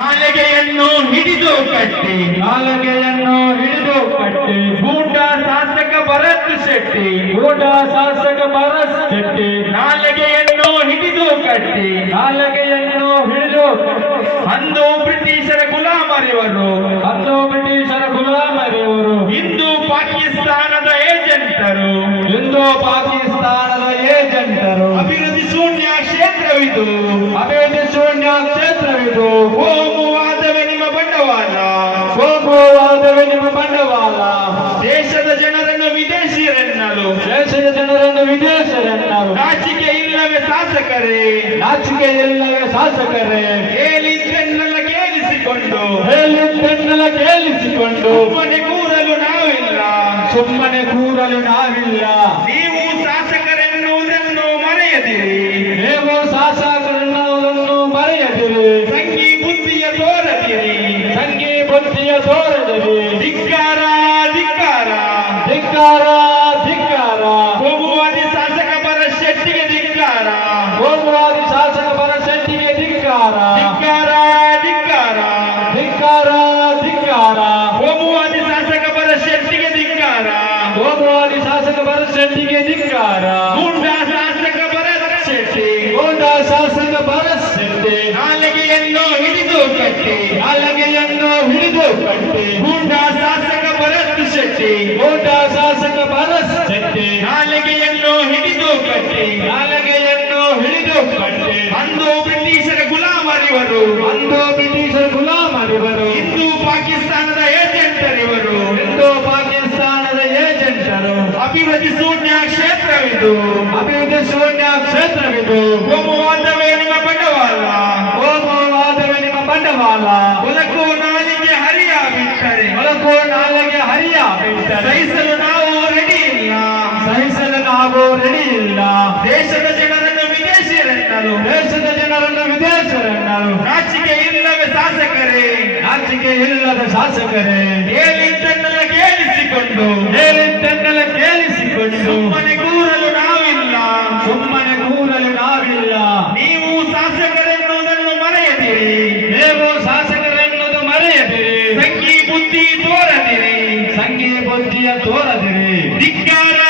ನಾಲಿಗೆಯನ್ನು ಹಿಡಿದು ಕಟ್ಟಿ. ನಾಲಗೆಯನ್ನು ಹಿಡಿದು ಕಟ್ಟಿ. ಗೂಂಡ ಶಾಸಕ ಭರತ್ ಶೆಟ್ಟಿ. ಗೂಢ ಶಾಸಕ ಭರತ್ ಶೆಟ್ಟಿ. ನಾಲಗೆಯನ್ನು ಹಿಡಿದು ಕಟ್ಟಿ. ನಾಲಗೆಯನ್ನು ಹಿಡಿದು ಅಂದು ಬ್ರಿಟಿಷರ ಗುಲಾಮರಿವರು. ಅಂದು ಬ್ರಿಟಿಷರ ಗುಲಾಮರಿವರು. ಇಂದು ಪಾಕಿಸ್ತಾನದ ಏಜೆಂಟರು. ಇಂದು ಪಾಕಿಸ್ತಾನದ ಏಜೆಂಟರು. ಅಭಿವೃದ್ಧಿ ಶೂನ್ಯ ಕ್ಷೇತ್ರವಿದು. ಅಭಿವೃದ್ಧಿ ಶೂನ್ಯ ಕ್ಷೇತ್ರವಿದು. ಕೋಮುವಾದವೇ ಹೋಗುವಾದವೇ ನಿಮ್ಮ ಬಂಡವಾಳ ದೇಶದ ಜನರನ್ನು ವಿದೇಶಿಯರೆನ್ನಲು ದೇಶದ ಜನರನ್ನು ವಿದೇಶಿಯರೆನ್ನಲು. ನಾಚಿಕೆ ಇಲ್ಲವೇ ಶಾಸಕರೇ ನಾಚಿಕೆ ಇಲ್ಲವೇ ಶಾಸಕರೇ. ಹೇಳಿದ್ದನ್ನೆಲ್ಲ ಕೇಳಿಸಿಕೊಂಡು ಹೇಳಿದ್ದನ್ನೆಲ್ಲ ಕೇಳಿಸಿಕೊಂಡು. ಸುಮ್ಮನೆ ಕೂರಲು ನಾವಿಲ್ಲ. ಸುಮ್ಮನೆ ಕೂರಲು ನಾವಿಲ್ಲ. ನೀವು ಶಾಸಕರೆನ್ನುವುದನ್ನು ಮರೆಯದಿರಿ. ನೀವು ಶಾಸಕರನ್ನು ಮರೆಯದಿರಿ. ಸಂಗಿ ಬುದ್ಧಿಯ ತೋರದಿರಿ. ಬುದ್ಧಿಯ ತೋರದಿರಿ ಧಿಕ್ಕಾರ ಧಿಕ್ಕಾರ. ಧಿಕ್ಕಾರ ಧಿಕ್ಕಾರ. ಶಾಸಕ ಪರ ಶೆಟ್ಟಿಗೆ ಧಿಕ್ಕಾರ. ಹೋಗುವಾದಿ ಶಾಸಕ ಪರಶೆಟ್ಟಿಗೆ ಧಿಕ್ಕಾರ. ಧಿಕ್ಕಾರ ಧಿಕ್ಕಾರ. ಧಿಕ್ಕಾರ ಧಿಕ್ಕಾರ. ಹೋಗುವಾದಿ ಶಾಸಕ ಪರ ಶೆಟ್ಟಿಗೆ ಧಿಕ್ಕಾರ. ಹೋಗುವಾದಿ ಶಾಸಕ ಪರಶೆಟ್ಟಿಗೆ ಧಿಕ್ಕಾರ ಗೂಂಡ ಶಾಸಕ ಪರ ಶೆಟ್ಟಿ ಹೋದ ಶಾಸಕ ಪರಶೆಟ್ಟಿ ನಾಲಿಗೆಯನ್ನು ಹಿಡಿದು ಕಟ್ಟಿ ನಾಲಗೆಯನ್ನು ಹಿಡಿದು ಕಟ್ಟಿ ಗೂಂಡ ಶಾಸಕ ಭರತ್ ಶೆಟ್ಟಿ. ಹೋದ ಶಾಸಕ ಪರಶೆಟ್ಟಿ ನಾಲಿಗೆಯನ್ನು ಹಿಡಿದು ಕಟ್ಟಿ. ನಾಲಗೆಯನ್ನು ಹಿಡಿದು ಕಟ್ಟಿ. ಅಂದು ಬ್ರಿಟಿಷರ ಗುಲಾಮರಿವರು ಅಂದು ಬ್ರಿಟಿಷರ ಗುಲಾಮರಿವರು ಇಂದು ಪಾಕಿಸ್ತಾನದ ಏಜೆಂಟರಿವರು ಇಂದು ಪಾಕಿಸ್ತಾನದ ಏಜೆಂಟರು. ಅಭಿವೃದ್ಧಿ ಶೂನ್ಯ ಕ್ಷೇತ್ರವಿದು. ಅಭಿವೃದ್ಧಿ ಶೂನ್ಯ ಕ್ಷೇತ್ರವಿದು. ಒಲಕು ನಾಲಿಗೆ ಹರಿಯ ಬಿಟ್ಟರೆ ಹೊಲಕು ನಾಲಿಗೆ ಹರಿಯ ಬಿಟ್ಟರೆ ಸಹಿಸಲು ನಾವು ರೆಡಿ ಇಲ್ಲ. ಸಹಿಸಲು ನಾವು ರೆಡಿ ಇಲ್ಲ. ದೇಶದ ಜನರನ್ನು ವಿದೇಶಿಯರೆನ್ನಲು. ದೇಶದ ಜನರನ್ನು ವಿದೇಶರೆನ್ನಲು ನಾಚಿಕೆ ಇಲ್ಲವೇ ಶಾಸಕರೇ. ನಾಚಿಕೆ ಇಲ್ಲದ ಶಾಸಕರೇ. ಹೇಳಿದ್ದನ್ನೆಲ್ಲ ಕೇಳಿಸಿಕೊಂಡು. ಹೇಳಿದ್ದನ್ನೆಲ್ಲ ಕೇಳಿಸಿಕೊಂಡು ಸುಮ್ಮನೆ ಕೂರಲು ನಾವಿಲ್ಲ ಸುಮ್ಮನೆ ಕೂರಲು ನಾವಿಲ್ಲ ನೀವು ಶಾಸಕರೆನ್ನುವುದನ್ನು ಮರೆಯದಿರಿ ನೀವು ಶಾಸಕರೆನ್ನುವುದು ಮರೆಯದಿರಿ ಸಂಗಿ ಬುದ್ಧಿ ತೋರದಿರಿ. ಸಂಘಿ ಬುದ್ಧಿಯ ತೋರದಿರಿ. ಧಿಕ್ಕಾರ